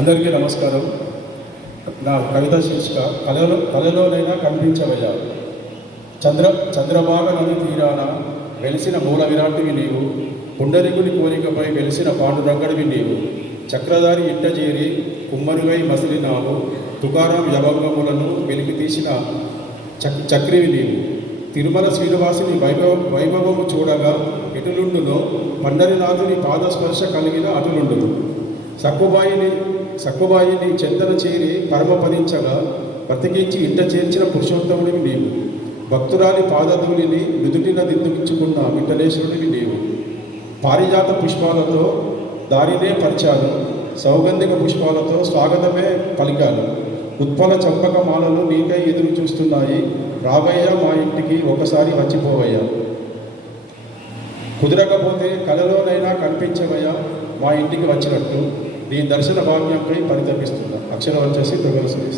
అందరికీ నమస్కారం. నా కవిత శీర్షిక కలలోనైనా కనిపించవయ్యా. చంద్రభాగ నది తీరాన వెలిసిన మూల విరాటివి నీవు, పుండరీకుని కోరికపై వెలిసిన పాండురంగడివి నీవు, చక్రధారి ఇంట చేరి కుమ్మరువై మసిలినావు, తుకారాం యభంగములను వెలికి తీసిన చక్రివి నీవు, తిరుమల శ్రీనివాసుని వైభవము చూడగా ఎటులుండునో పండరినాథుని పాదస్పర్శ కలిగిన అటులుండును, సక్కుబాయిని చెంతన చేరి పరమపదించగా బ్రతికించి ఇంట చేర్చిన పురుషోత్తముడివి నీవు, భక్తురాలి పాదధూళిని నుదుటిన దిద్దుకించుకున్న విఠలేశ్వరుడివి నీవు, పారిజాత పుష్పాలతో దారినే పరిచాను, సౌగంధిక పుష్పాలతో స్వాగతమే పలికాను, ఉత్పల చంపక మాలలు నీకై ఎదురు చూస్తున్నాయి, రావయ్యా మా ఇంటికి ఒకసారి వచ్చిపోవయ్యా. కుదరకపోతే కలలోనైనా కనిపించవయ్యా మా ఇంటికి వచ్చినట్టు, నీ దర్శన భాగ్యంపై పరితపిస్తున్నా. అక్షరం వచ్చేసి